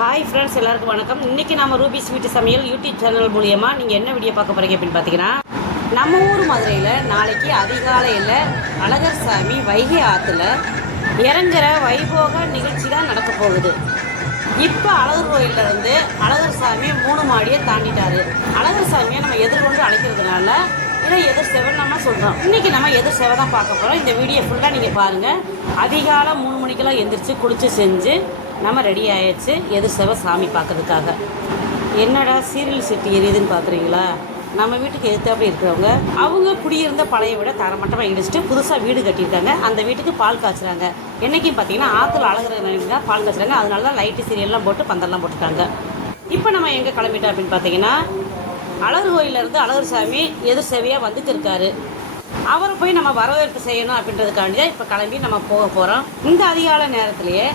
Hi friends, எல்லாருக்கும் வணக்கம். இன்றைக்கி நம்ம ரூபீஸ் வீட்டு சமையல் யூடியூப் சேனல் மூலியமாக நீங்கள் என்ன வீடியோ பார்க்க போகிறீங்க அப்படின்னு பார்த்தீங்கன்னா, நம்ம ஊர் மதுரையில் நாளைக்கு அதிகாலையில் அழகர் சாமி வைகை ஆற்றுல இறங்குற வைபோக நிகழ்ச்சி தான் நடக்க போகுது. இப்போ அழகர் கோயிலில் வந்து அழகர் சாமி 3 மாடியை தாண்டிட்டார். அழகர் சாமியை நம்ம எதிர்கொண்டு அழைக்கிறதுனால இதை எதிர் செவன் நம்ம சொல்கிறோம். இன்றைக்கி நம்ம எதிர் செவன் தான் பார்க்க போகிறோம். இந்த வீடியோ ஃபுல்லாக நீங்கள் பாருங்கள். அதிகாலை 3 மணிக்கெல்லாம் எந்திரிச்சு குளித்து செஞ்சு நம்ம ரெடி ஆகிடுச்சு எதிர் செவ சாமி பார்க்கறதுக்காக. என்னடா சீரியல் செட்டு எரியுதுன்னு பார்க்குறீங்களா? நம்ம வீட்டுக்கு எதிர்த்தாப்படி இருக்கிறவங்க அவங்க குடியிருந்த பழைய விட தரமட்டமாக இடிச்சிட்டு புதுசாக வீடு கட்டியிருக்காங்க. அந்த வீட்டுக்கு பால் காய்ச்சுறாங்க. என்றைக்கும் பார்த்தீங்கன்னா ஆற்றுல அழகிற நினைவு தான் பால் காய்ச்சுறாங்க. அதனால தான் லைட்டு சீரியல்லாம் போட்டு பந்தல்லாம் போட்டுருக்காங்க. இப்போ நம்ம எங்கே கிளம்பிட்டோம் அப்படின்னு பார்த்தீங்கன்னா, அழகர் கோயிலேருந்து அழகர் சாமி எதிர் சேவையாக வந்துட்டு இருக்காரு. அவரை போய் நம்ம வரவேற்பு செய்யணும் அப்படின்றதுக்காண்டி தான் இப்போ கிளம்பி நம்ம போக போகிறோம். இந்த அதிகாலை நேரத்துலேயே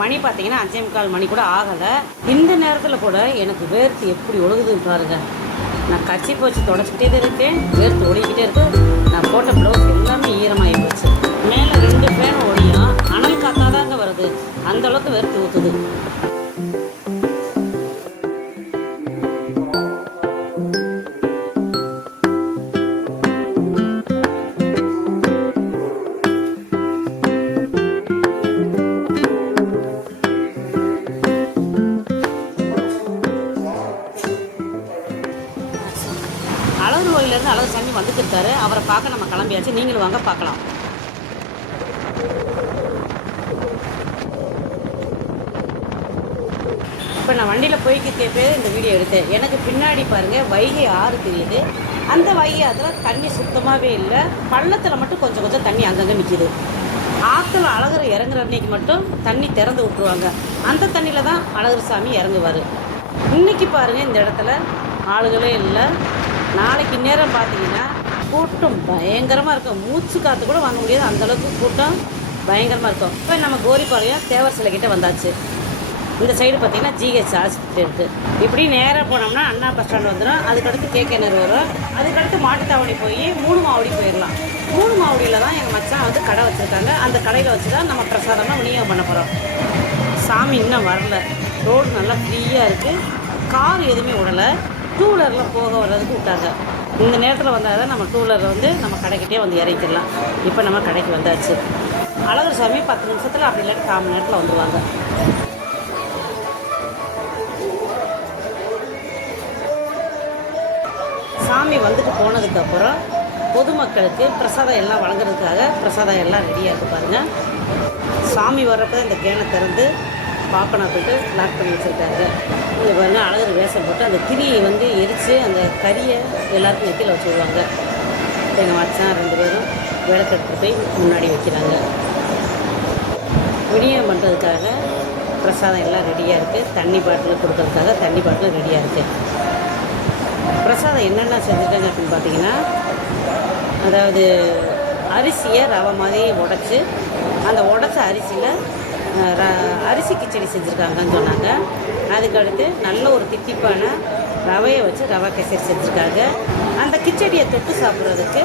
மணி பார்த்தீங்கன்னா 5:45 மணி கூட ஆகலை. இந்த நேரத்தில் கூட எனக்கு வேர்த்து எப்படி ஒழுகுதுன்னு பாருங்கள். நான் கச்சி போச்சு தொடச்சிக்கிட்டே தான் இருக்கேன். வேர்த்து ஒழிக்கிட்டே இருக்கு. நான் போட்ட ப்ளவுஸ் எல்லாமே ஈரமாகி போச்சு. மேலே 2 ஃபேன் ஓடியும் அனல் காத்தாதாங்க வருது. அந்தளவுக்கு வேர்த்து ஊற்றுது. அழகர் கோயிலேருந்து அழகர் சாமி வந்துட்டு இருக்காரு. அவரை பார்க்க நம்ம கிளம்பியாச்சு. நீங்களும் வாங்க பார்க்கலாம். இப்போ நான் வண்டியில் போய்க்கிட்டே போய் இந்த வீடியோ எடுத்தேன். எனக்கு பின்னாடி பாருங்கள் வைகை ஆறு தெரியுது. அந்த வைகை ஆற்றுல தண்ணி சுத்தமாகவே இல்லை. பள்ளத்தில் மட்டும் கொஞ்சம் கொஞ்சம் தண்ணி அங்கங்கே நிற்கிது. ஆற்றுல அழகர் இறங்குற அன்னைக்கு மட்டும் தண்ணி திறந்து விட்டுருவாங்க. அந்த தண்ணியில் தான் அழகர் சாமி இறங்குவார். இன்றைக்கி பாருங்கள் இந்த இடத்துல ஆளுகளே இல்லை. நாளைக்கு நேரம் பார்த்தீங்கன்னா கூட்டம் பயங்கரமாக இருக்கும். மூச்சு காற்று கூட வாங்க முடியாது, அந்தளவுக்கு கூட்டம் பயங்கரமாக இருக்கும். இப்போ நம்ம கோரிப்பாளையம் தேவர் சிலைக்கிட்ட வந்தாச்சு. இந்த சைடு பார்த்திங்கன்னா ஜிஹெச் ஆஸ்பத்திரி இருக்குது. இப்படி நேராக போனோம்னா அண்ணா பஸ் ஸ்டாண்ட் வந்துடும். அதுக்கடுத்து கேகேனர் வரும். அதுக்கடுத்து மாட்டுத்தாவடி போய் 3 மாவடி போயிடலாம். 3 மாவடியில் தான் எங்கள் மச்சான் வந்து கடை வச்சுருக்காங்க. அந்த கடையில் வச்சு தான் நம்ம பிரசாதமாக விநியோகம் பண்ண போகிறோம். சாமி இன்னும் வரல. ரோடு நல்லா ஃப்ரீயாக இருக்குது. கார் எதுவுமே விடலை. 2 வீலரில் போக வர்றதுக்கு விட்டாங்க. இந்த நேரத்தில் வந்தால் தான் நம்ம 2 வீலரில் வந்து நம்ம கடைக்கிட்டே வந்து இறங்கிடலாம். இப்போ நம்ம கடைக்கு வந்தாச்சு. அழகர் சாமி 10 நிமிஷத்தில் அப்படி இல்லாட்டி 1/4 மணி நேரத்தில் வந்துடுவாங்க. சாமி வந்துட்டு போனதுக்கப்புறம் பொதுமக்களுக்கு பிரசாதம் எல்லாம் வழங்குறதுக்காக பிரசாதம் எல்லாம் ரெடியாக இருக்குது பாருங்கள். சாமி வர்றப்போ இந்த கேனை திறந்து பாப்பனை போய்ட்டு லாக் பண்ணி வச்சுருக்காங்க. இங்கே பாருங்கள் அழகர் வேஷம் போட்டு அந்த திரியை வந்து எரித்து அந்த கறியை எல்லாருக்கும் நெத்தியில் வச்சுருவாங்க. எங்கள் மச்சான் 2 பேரும் விளக்கெடுத்து போய் முன்னாடி வைக்கிறாங்க. விநியோகம் பண்ணுறதுக்காக பிரசாதம் எல்லாம் ரெடியாக இருக்குது. தண்ணி பாட்டில் கொடுக்கறதுக்காக தண்ணி பாட்டில் ரெடியாக இருக்குது. பிரசாதம் என்னென்ன செஞ்சுருக்காங்க அப்படின்னு பார்த்தீங்கன்னா, அதாவது அரிசியை ரவை மாதிரி உடச்சி அந்த உடச்ச அரிசியில் அரிசி கிச்சடி செஞ்சுருக்காங்கன்னு சொன்னாங்க. அதுக்கடுத்து நல்ல ஒரு தித்திப்பான ரவையை வச்சு ரவை கேசரி செஞ்சுருக்காங்க. அந்த கிச்சடியை தொட்டு சாப்பிட்றதுக்கு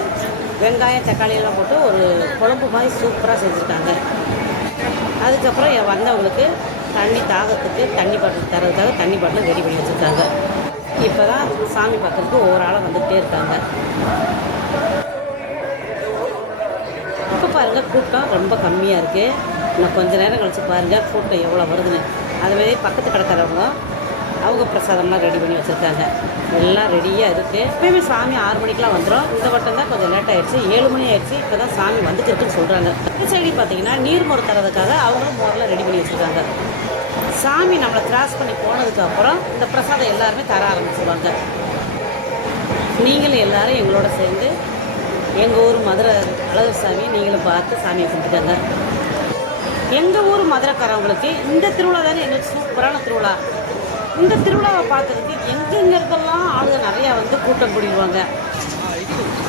வெங்காயம் தக்காளியெல்லாம் போட்டு ஒரு குழம்பு மாதிரி சூப்பராக செஞ்சுருக்காங்க. அதுக்கப்புறம் வந்தவங்களுக்கு தண்ணி தாகத்துக்கு தண்ணி பாட்டில் தரதுக்காக தண்ணி பாட்டில் ரெடி பண்ணி வச்சுருக்காங்க. இப்போ தான் சாமி பார்க்குறதுக்கு ஒவ்வொரு ஆளாக வந்துகிட்டே இருக்காங்க. இப்போ பாருங்கள் கூட்டம் ரொம்ப கம்மியாக இருக்குது. இன்னும் கொஞ்சம் நேரம் கழிச்சு பாருங்கள் கூட்டம் எவ்வளோ வருதுன்னு. அதுமாதிரி பக்கத்து கடைக்காரவங்க அவங்க பிரசாதம்லாம் ரெடி பண்ணி வச்சுருக்காங்க. எல்லாம் ரெடியாக இருக்குது. எப்போயுமே சாமி 6 மணிக்கெலாம் வந்துடும். இந்த வட்டம் தான் கொஞ்சம் லேட் ஆகிடுச்சு. 7 மணி ஆகிடுச்சு. இப்போ தான் சாமி வந்துட்டு இருக்குன்னு சொல்கிறாங்க. இந்த சைடு பார்த்தீங்கன்னா நீர்மோர் தரதுக்காக அவங்களும் மோரெலாம் ரெடி பண்ணி வச்சுருக்காங்க. சாமி நம்மளை கிராஸ் பண்ணி போனதுக்கப்புறம் இந்த பிரசாதம் எல்லாருமே தர ஆரம்பிச்சுருவாங்க. நீங்களும் எல்லோரும் எங்களோட சேர்ந்து எங்கள் ஊர் மதுரை அழகர் சாமி நீங்களும் பார்த்து சாமியை கும்பிட்டுக்காங்க. எங்கள் ஊர் மதுரைக்காரவங்களுக்கு இந்த திருவிழா தானே எங்களுக்கு சூப்பரான திருவிழா. இந்த திருவிழாவை பார்க்குறதுக்கு எங்கெங்கெல்லாம் ஆளுங்க நிறையா வந்து கூட்டம் கூடிடுவாங்க.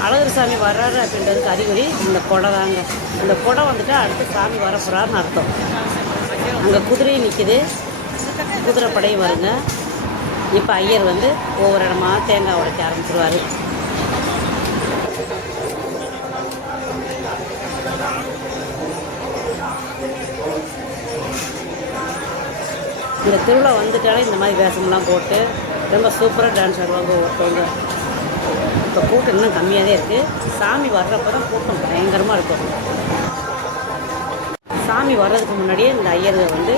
அழகர் சாமி வர்றாரு அப்படின்றதுக்கு அறிகுறி இந்த கொடை தாங்க. இந்த கொடை வந்துட்டு அடுத்து சாமி வரப்போகிறாருன்னு அர்த்தம். அங்கே குதிரையும் நிற்கிது. குதிரை படையும் வருங்க. இப்போ ஐயர் வந்து ஒவ்வொரு இடமா தேங்காய் உடைக்க ஆரம்பிச்சிருவார். இந்த திருவிழா வந்துட்டாலே இந்த மாதிரி வேஷம்லாம் போட்டு ரொம்ப சூப்பராக டான்ஸ் ஆடுவாங்க ஒருத்தவங்க. இப்போ கூட்டம் இன்னும் கம்மியாக தான் இருக்குது. சாமி வர்றப்போ தான் கூட்டம் பயங்கரமாக இருக்கும். சாமி வர்றதுக்கு முன்னாடியே இந்த ஐயர்கள் வந்து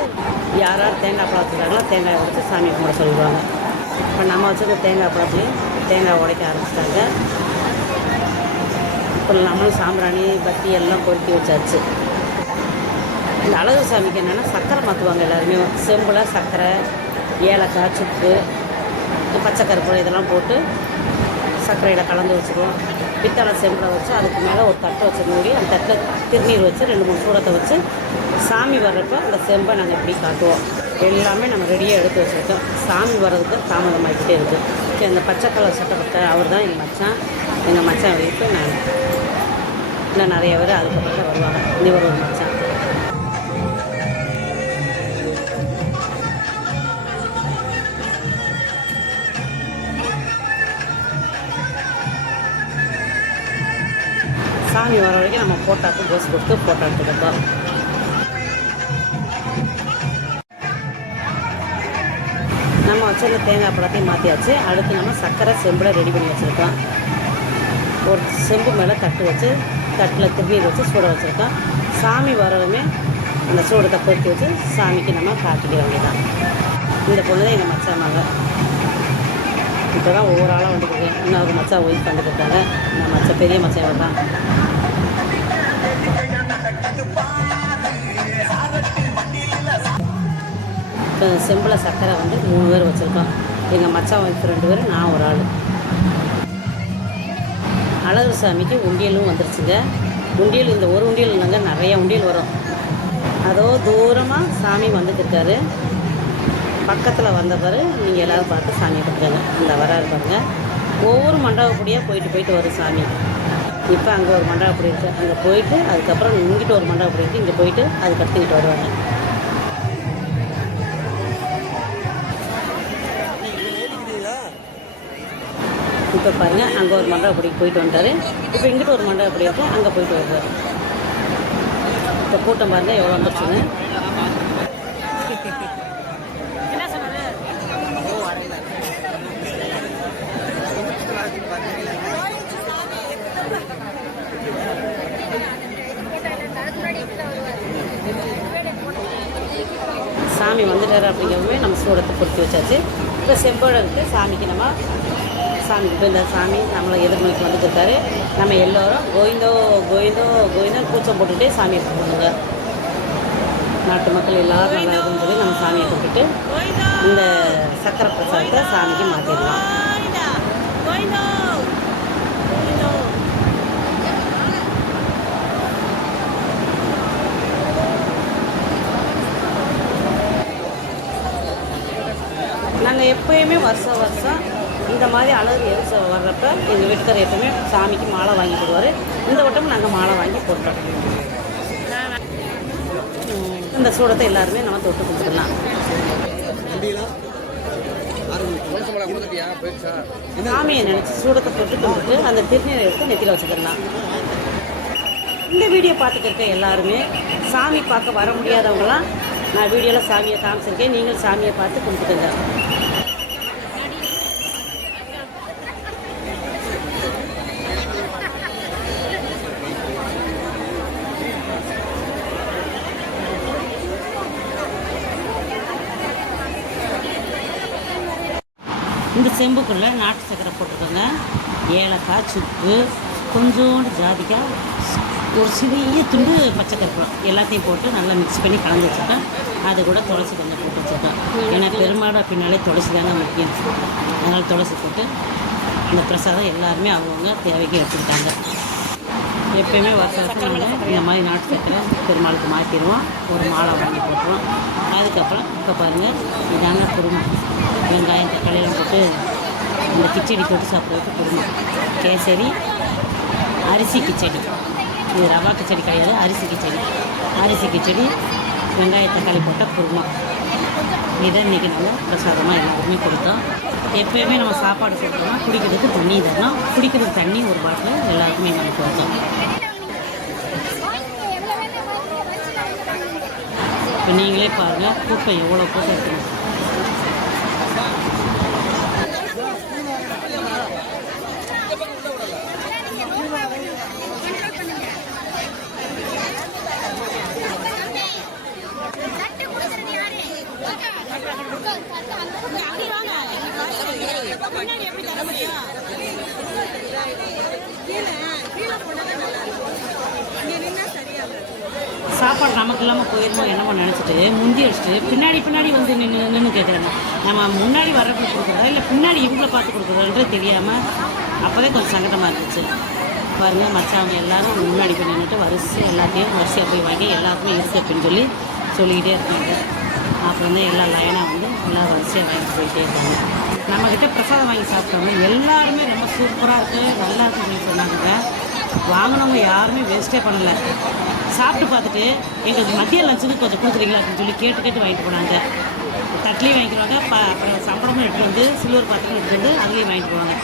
யார் யார் தேங்காய் பழம் வச்சுருக்காங்களோ தேங்காய் உடைச்சி சாமி கும்பிட சொல்லிடுவாங்க. இப்போ நம்ம வச்சுருக்க தேங்காய் பழத்தையும் தேங்காய் உடைக்க ஆரம்பிச்சிட்டாங்க. இப்போ நம்மளும் சாம்பிராணி பத்தி எல்லாம் பொருத்தி வச்சாச்சு. இந்த அழகர் சாமிக்கு என்னென்னா சர்க்கரை மாற்றுவாங்க எல்லாருமே. செம்பில் சர்க்கரை, ஏலக்காய், சுக்கு, பச்சை கருப்பு இதெல்லாம் போட்டு சர்க்கரையில் கலந்து வச்சுருவோம். பித்தளை செம்பில் வச்சு அதுக்கு மேலே ஒரு தட்டை வச்சு மூடி அந்த தட்டில் திருநீர் வச்சு 2-3 சூடத்தை வச்சு சாமி வர்றப்போ அந்த செம்பை நாங்கள் எப்படி காட்டுவோம். எல்லாமே நம்ம ரெடியாக எடுத்து வச்சுருக்கோம். சாமி வர்றதுக்கு தாமதமாகிக்கிட்டே இருக்குது. சரி, அந்த பச்சை கலர் சட்டை அவர் தான் எங்கள் மச்சான் வீட்டு நான் இன்னும் நிறைய பேர் அதுக்கப்புறம் தான் வருவாங்க. இவர் ஒரு மச்சான். சாமி வர வரைக்கும் நம்ம ஃபோட்டோக்கு போஸ் கொடுத்து ஃபோட்டோ எடுத்துக்கிட்டோம். நம்ம வச்சிருந்த தேங்காய் பழத்தையும் மாற்றியாச்சு. அடுத்து நம்ம சர்க்கரை செம்பில் ரெடி பண்ணி வச்சுருக்கோம். ஒரு செம்பு மேலே தட்டு வச்சு தட்டில் திருநீர் வச்சு சூட வச்சுருக்கோம். சாமி வரவுமே அந்த சூடத்தை பொறுத்து வச்சு சாமிக்கு நம்ம காட்டிக்க வேண்டியதான். இந்த பொண்ணு தான் எங்கள் மச்சாமாங்க. இப்போ தான் ஒவ்வொரு ஆளாக வந்துருக்கு. இன்னொரு மச்சான் ஒய்ஃப் வந்துருக்காங்க. நான் மச்சான் பெரிய மச்சான் தான். இப்போ செம்பில் சர்க்கரை வந்து 3 பேர் வச்சுருக்கோம். எங்கள் மச்சான் ஒய்ஃப் 2 பேர், நான் ஒரு ஆள். அழகர் சாமிக்கு உண்டியலும் வந்துருச்சுங்க. உண்டியல் இந்த ஒரு உண்டியல் இல்லைங்க, நிறையா உண்டியல் வரும். அதோ தூரமாக சாமி வந்துட்டுருக்காரு. பக்கத்தில் வந்தவர் நீங்கள் எல்லோரும் பார்த்து சாமியை கொடுத்துருங்க. இந்த வராரு பாருங்கள். ஒவ்வொரு மண்டபப்படியாக போயிட்டு வரும் சாமி. இப்போ அங்கே ஒரு மண்டபப்படி இருக்குது, அங்கே போயிட்டு அதுக்கப்புறம் இங்கிட்ட ஒரு மண்டபப்படி இருக்குது, இங்கே போயிட்டு அதுக்கடுத்து இங்கிட்டு வருவாங்க. இப்போ பாருங்கள், அங்கே ஒரு மண்டபப்படிக்கு போயிட்டு வந்துட்டார். இப்போ இங்கிட்ட ஒரு மண்டபப்படி இருக்குது, அங்கே போயிட்டு வருவார். இப்போ கூட்டம் பாருங்கள் எவ்வளோ வந்துருச்சுங்க. சாமி வந்துட்டார் அப்படிங்கிறவே நம்ம சூடத்தை பொறுத்து வச்சாச்சு. இப்போ செம்போட இருக்குது சாமிக்கு. நம்ம சாமிக்கு இப்போ இந்த சாமி நம்மளை எதிர்மொழிக்கு வந்துட்டுருக்காரு. நம்ம எல்லோரும் கோவிந்தோ கோவிந்தோ கோவிந்தோ கூச்சம் போட்டுகிட்டே சாமியை கும்பிடுங்க. நாட்டு மக்கள் எல்லோரும் நல்லா இருக்குன்னு சொல்லி நம்ம சாமியை கும்பிட்டுட்டு இந்த சக்கரை பிரசாதத்தை சாமிக்கு மாற்றிடலாம். நாங்கள் எப்போயுமே வருஷம் இந்த மாதிரி அழகு எழுச்ச வர்றப்ப எங்கள் வீட்டுக்காரர் எப்போவுமே சாமிக்கு மாலை வாங்கி போடுவார். இந்த வட்டம் நாங்கள் மாலை வாங்கி போட்டோம். இந்த சூடத்தை எல்லாருமே நம்ம தொட்டு கொடுத்துடலாம். சாமியை நினச்சி சூடத்தை தொட்டு கொடுத்துட்டு அந்த திருநீரை எடுத்து நெத்தியில் வச்சுக்கிடலாம். இந்த வீடியோ பார்த்துட்டு இருக்க எல்லாருமே சாமி பார்க்க வர முடியாதவங்களாம் நான் வீடியோவில் சாமியை காமிச்சிருக்கேன். நீங்கள் சாமியை பார்த்து கும்பிட்டுங்க. இந்த செம்புக்குள்ளே நாட்டு சக்கரை போட்டுக்கோங்க. ஏலக்காய், சுக்கு, கொஞ்சோண்டு ஜாதிக்காய், ஒரு சிறிய துண்டு பச்சை கற்பூரம் எல்லாத்தையும் போட்டு நல்லா மிக்ஸ் பண்ணி கலந்து வச்சுருக்கேன். அது கூட துளசி கொஞ்சம் போட்டு வச்சுருக்கேன். ஏன்னா பெருமாடு அப்படின்னாலே துளசி தாங்க முக்கியம். அதனால் துளசி போட்டு இந்த பிரசாதம் எல்லாருமே அவங்கவுங்க தேவைக்கு எடுத்துக்கிட்டாங்க. எப்போயுமே வருஷம் நம்ம இந்த மாதிரி நாட்டு சக்கரை பெருமாளுக்கு மாற்றிடுவோம். ஒரு மாலை வாங்கி போட்டுருவோம். அதுக்கப்புறம் இப்போ பாருங்கள், இதாங்க குருமா. வெங்காயம் தக்காளியெல்லாம் போட்டு இந்த கிச்சடி போட்டு சாப்பிட்றதுக்கு குருமா. கேசரி, அரிசி கிச்சடி. இது ரவா கிச்சடி கிடையாது, அரிசி கிச்சடி. அரிசி கிச்சடி, வெங்காய தக்காளி போட்ட குருமா. இதை இன்றைக்கி நம்ம பிரசாதமாக எல்லாருக்குமே கொடுத்தோம். எப்போயுமே நம்ம சாப்பாடு கொடுத்தோம்னா குடிக்கிறதுக்கு தண்ணி தரணும். குடிக்கிறதுக்கு தண்ணி ஒரு பாட்டில் எல்லாருக்குமே நம்ம கொடுத்தோம். இப்போ நீங்களே பாருங்கள் கூட்டம் எவ்வளோ கூட்டம் இருக்குங்க. முன்னாடி எப்படி தர முடியும்? சாப்பாடு நமக்கு இல்லாமல் போயிருந்தோம் என்னமோ நினச்சிட்டு முந்தி அடிச்சுட்டு பின்னாடி வந்து நின்று கேட்குறாங்க. நம்ம முன்னாடி வர்றதுக்கு கொடுக்குறதா இல்லை பின்னாடி இவங்கள பார்த்து கொடுக்குறதுன்றது தெரியாமல் அப்போதான் கொஞ்சம் சங்கடமாக இருந்துச்சு. பாருங்கள் மற்றவங்க எல்லாரும் முன்னாடி போய் நின்றுட்டு எல்லாத்தையும் வரிசையாக போய் வாங்கி எல்லாருக்குமே இருக்குது அப்படின்னு சொல்லிக்கிட்டே இருக்காங்க. அப்புறம் வந்து எல்லா லைனாக வந்து எல்லா வரிசையாக வாங்கிட்டு போயிட்டே இருக்காங்க. நம்மக்கிட்ட பிரசாதம் வாங்கி சாப்பிட்டோம். எல்லாருமே ரொம்ப சூப்பராக இருக்குது, நல்லா இருக்குது அப்படின்னு சொன்னாங்க. வாங்கினவங்க யாருமே வேஸ்ட்டே பண்ணலை. சாப்பிட்டு பார்த்துட்டு எங்களுக்கு மதிய லஞ்சுக்கு கொஞ்சம் கொடுக்குறீங்களா அப்படின்னு சொல்லி கேட்டு வாங்கிட்டு போனாங்க. தட்லேயும் வாங்கிடுவாங்க, அப்புறம் சம்பளமும் எடுத்து வந்து சில்வர் பாத்திரம் எடுத்து வந்து அதுலேயும் வாங்கிட்டு போவாங்க.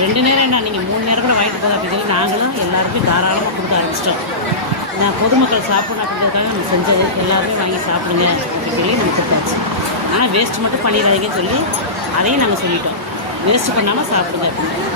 2 நேரம் என்ன நீங்கள் 3 நேரம் கூட வாங்கிட்டு போதும் அப்படின்னு சொல்லி நாங்களும் எல்லாருக்கும் தாராளமாக கொடுக்க ஆரம்பிச்சிட்டோம். நான் பொதுமக்கள் சாப்பிடணும் அப்படிங்கிறதுக்காக நம்ம செஞ்சது. எல்லாருமே வாங்கி சாப்பிடுங்க அப்படின்னு சொல்லி நம்ம கொடுத்தாச்சு. ஆனால் வேஸ்ட் மட்டும் பண்ணிடாதீங்கன்னு சொல்லி அதையும் நாங்கள் சொல்லிட்டோம். வேஸ்ட் பண்ணாமல் சாப்பிடுங்க அப்படின்னு.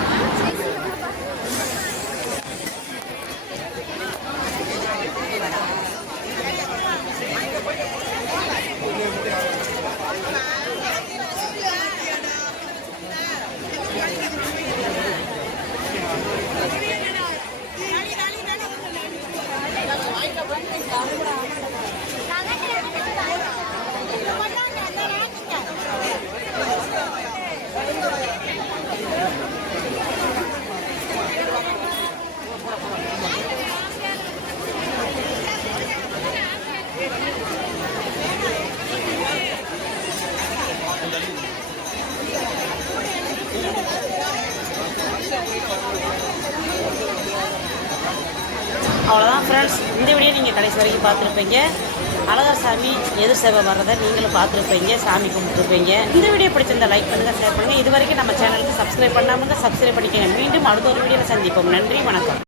அவ்வளோதான் ஃப்ரெண்ட்ஸ், இந்த வீடியோ நீங்கள் கடைசி வரைக்கும் பார்த்துருப்பீங்க. அழகர் சாமி எதிர் சேவை வர்றதை நீங்களும் பார்த்துருப்பீங்க, சாமி கும்பிட்டுருப்பீங்க. இந்த வீடியோ பிடிச்சிருந்தா லைக் பண்ணுங்கள், ஷேர் பண்ணுங்கள். இது வரைக்கும் நம்ம சேனலுக்கு சப்ஸ்கிரைப் பண்ணாமல் சப்ஸ்கிரைப் பண்ணிக்கங்க. மீண்டும் அடுத்த ஒரு வீடியோவில் சந்திப்போம். நன்றி, வணக்கம்.